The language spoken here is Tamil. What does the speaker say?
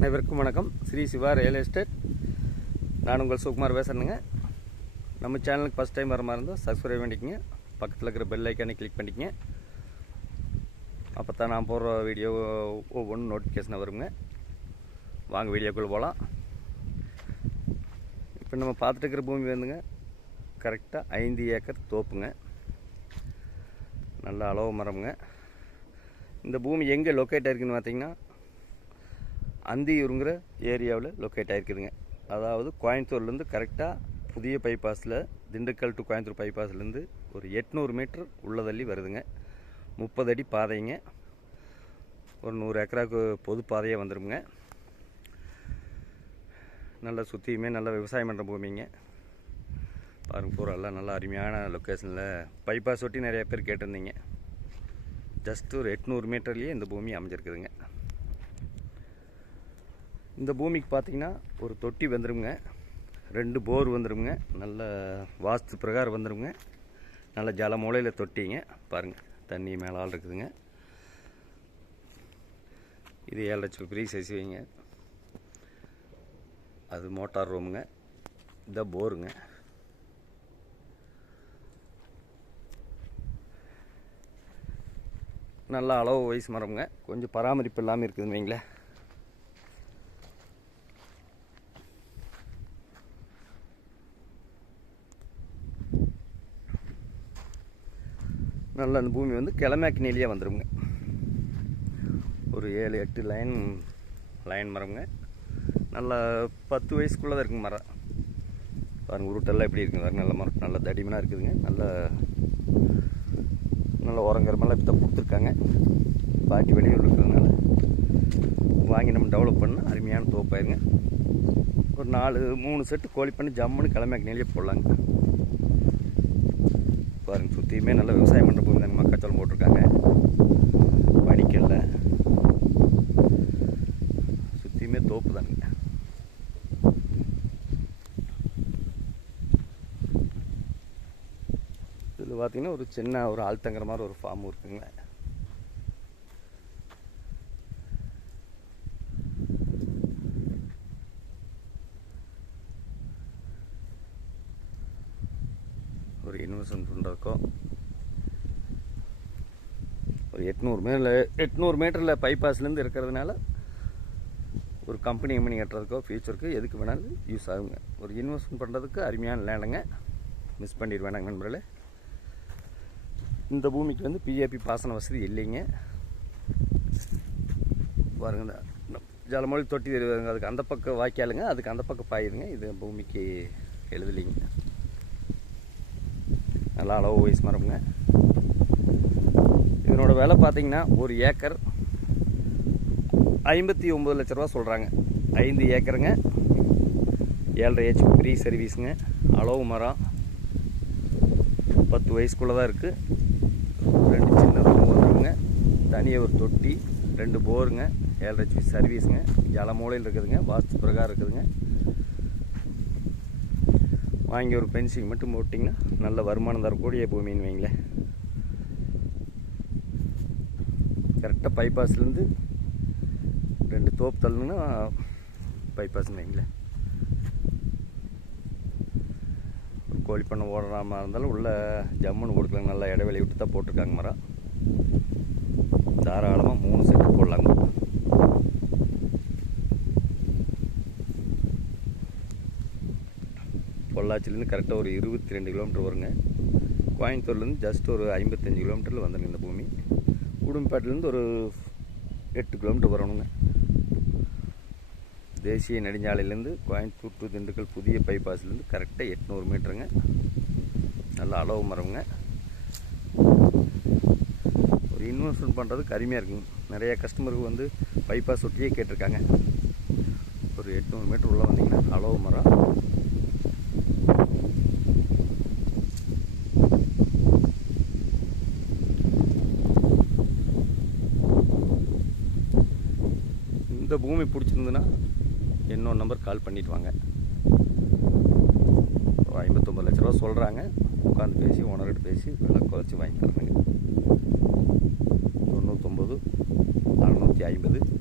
அனைவருக்கும் வணக்கம். Sri Siva real estate. நான் உங்கள் சுகுமார் பேசுகிறேங்க. நம்ம சேனலுக்கு ஃபஸ்ட் டைம் வர மாதிரி இருந்தால் சப்ஸ்கிரைப் பண்ணிக்கங்க. பக்கத்தில் இருக்கிற பெல் ஐக்கானை கிளிக் பண்ணிக்கங்க. அப்போ தான் நான் போடுற வீடியோ ஒவ்வொன்றும் நோட்டிஃபிகேஷன் வருங்க. வாங்க வீடியோக்குள்ளே போகலாம். இப்போ நம்ம பார்த்துட்டு இருக்கிற பூமி வந்துங்க கரெக்டாக 5 ஏக்கர் தோப்புங்க. நல்ல அளவு மரம்ங்க. இந்த பூமி எங்கே லொக்கேட் ஆகிருக்குன்னு பார்த்தீங்கன்னா அந்தியூருங்கிற ஏரியாவில் லொக்கேட் ஆகிருக்குதுங்க. அதாவது கோயம்புத்தூர்லேருந்து கரெக்டாக புதிய பைபாஸில் திண்டுக்கல் டு கோயம்புத்தூர் பைபாஸ்லேருந்து ஒரு 800 மீட்டர் உள்ளதள்ளி வருதுங்க. 30 அடி பாதைங்க. ஒரு 100 ஏக்கராவுக்கு பொது பாதையாக வந்துடுங்க. நல்லா சுற்றியுமே நல்லா விவசாயம் பண்ணுற பூமிங்க. பாருங்க, பூரா எல்லாம் நல்லா அருமையான லொக்கேஷனில் பைபாஸ் ஒட்டி நிறைய பேர் கேட்டிருந்தீங்க. ஜஸ்ட் ஒரு 800 மீட்டர்லேயே இந்த பூமி அமைஞ்சிருக்குதுங்க. இந்த பூமிக்கு பார்த்திங்கன்னா ஒரு தொட்டி வந்துடுங்க, 2 போர் வந்துடுங்க, நல்ல வாஸ்து பிரகாரம் வந்துடுங்க. நல்ல ஜல மூலையில் தொட்டிங்க. பாருங்கள், தண்ணி மேலால் இருக்குதுங்க. இது 7 லட்சம் ஃப்ரீ சைஸ் வைங்க. அது மோட்டார் ரூமுங்க. இந்த போருங்க. நல்ல அளவு வயசு மரம்ங்க. கொஞ்சம் பராமரிப்பு இல்லாமல் இருக்குதுன்னு வைங்களேன். நல்ல அந்த பூமி வந்து கிழமைக்கு நீலியாக வந்துடுங்க. ஒரு 7-8 லைன் மரம்ங்க. நல்லா 10 வயசுக்குள்ளே தான் இருக்குங்க மரம். பாருங்கள், உருட்டெல்லாம் எப்படி இருக்குங்க. பாருங்க, நல்ல மரம், நல்ல தடிமனாக இருக்குதுங்க. நல்ல உரங்கரமெல்லாம் இப்போ தான் கொடுத்துருக்காங்க. பாட்டி வெளியூர் இருக்கிறதுனால வாங்கி நம்ம டெவலப் பண்ணால் அருமையான தோப்பாயிருங்க. ஒரு 3 செட்டு கோழி பண்ணி ஜம்முன்னு கிழமைக்கு நீலியே போடலாங்க. பாருங்கள், சுற்றியுமே நல்லா விவசாயம் பண்ணுற பூமி தாங்க. மக்காச்சோளம் போட்டிருக்காங்க. பனிக்கல்ல சுற்றியுமே தோப்பு தானுங்க. இதில் பார்த்தீங்கன்னா ஒரு சின்ன ஒரு ஆள் தங்குற மாதிரி ஒரு ஃபார்ம் இருக்குங்க. ஒரு இன்வெஸ்ட்மெண்ட் பண்ணுறதுக்கோ ஒரு 800 மீட்டரில் பைபாஸ்லேருந்து இருக்கிறதுனால ஒரு கம்பெனி கட்டுறதுக்கோ ஃபியூச்சருக்கு எதுக்கு வேணாலும் யூஸ் ஆகுங்க. ஒரு இன்வெஸ்ட்மெண்ட் பண்ணுறதுக்கு அருமையான லேண்டுங்க. மிஸ் பண்ணிடு வேணாங்க நண்பர்களே. இந்த பூமிக்கு வந்து பிஏபி பாசன வசதி இல்லைங்க. பாருங்க, ஜலமொழி தொட்டி வருங்க. அதுக்கு அந்த பக்கம் வாய்க்காலுங்க, அதுக்கு அந்த பக்கம் பாயுதுங்க. இது பூமிக்கு எழுதலைங்க. நல்லா அளவு வயசு மரம்ங்க. இதனோட விலை பார்த்தீங்கன்னா ஒரு ஏக்கர் 59 லட்ச ரூபா சொல்கிறாங்க. 5 ஏக்கருங்க. 7.5 HP ஃப்ரீ சர்வீஸுங்க. அளவு மரம் 10 வயசுக்குள்ளே தான் இருக்குது. 2 சின்ன ரூம் வந்துடுங்க. தனியாக ஒரு தொட்டி, 2 போருங்க, 7.5 HP சர்வீஸுங்க. ஜல மூலையில் இருக்குதுங்க. வாஸ்து பிரகாரம் இருக்குதுங்க. வாங்கி ஒரு பென்சிங் மட்டும் போட்டிங்கன்னா நல்ல வருமானம் தரக்கூடிய பூமின்னு வைங்களேன். கரெக்டாக பைபாஸ்லேருந்து 2 தோப்பு தள்ளுன்னா பைபாஸ்ன்னு வைங்களேன். ஒரு கோழி பண்ணை ஓடுற மாதிரி இருந்தாலும் உள்ள ஜம்முன்னு கொடுக்கலாங்க. நல்லா இடைவெளி விட்டு தான் போட்டிருக்காங்க மரம். தாராளமாக 3 செட்டு போடலாங்க. பொள்ளாச்சிலேருந்து கரெக்டாக ஒரு 22 கிலோமீட்டர் வருங்க. கோயம்புத்தூர்லேருந்து ஜஸ்ட் ஒரு 55 கிலோமீட்டரில் வந்துடுங்க இந்த பூமி. உடும்பேட்டிலேருந்து ஒரு 8 கிலோமீட்டர் வரணுங்க. தேசிய நெடுஞ்சாலையிலேருந்து கோயம்புத்தூர் டு திண்டுக்கல் புதிய பைபாஸ்லேருந்து கரெக்டாக 800 மீட்டருங்க. நல்ல அளவு மரம்ங்க. ஒரு இன்வெஸ்ட்மெண்ட் பண்ணுறதுக்கு அருமையாக இருக்குங்க. நிறைய கஸ்டமருக்கு வந்து பைபாஸ் ஒட்டியே கேட்டிருக்காங்க. ஒரு 800 மீட்டர் உள்ளே வந்தீங்கன்னா அளவு மரம். இந்த பூமி பிடிச்சிருந்துன்னா என்னோட நம்பர் கால் பண்ணிட்டு வாங்க. 59 லட்ச ரூபா சொல்கிறாங்க. உட்காந்து பேசி ஓனர்கிட்ட பேசி விலை குறைச்சி வாங்கி தரணுங்க. 99 650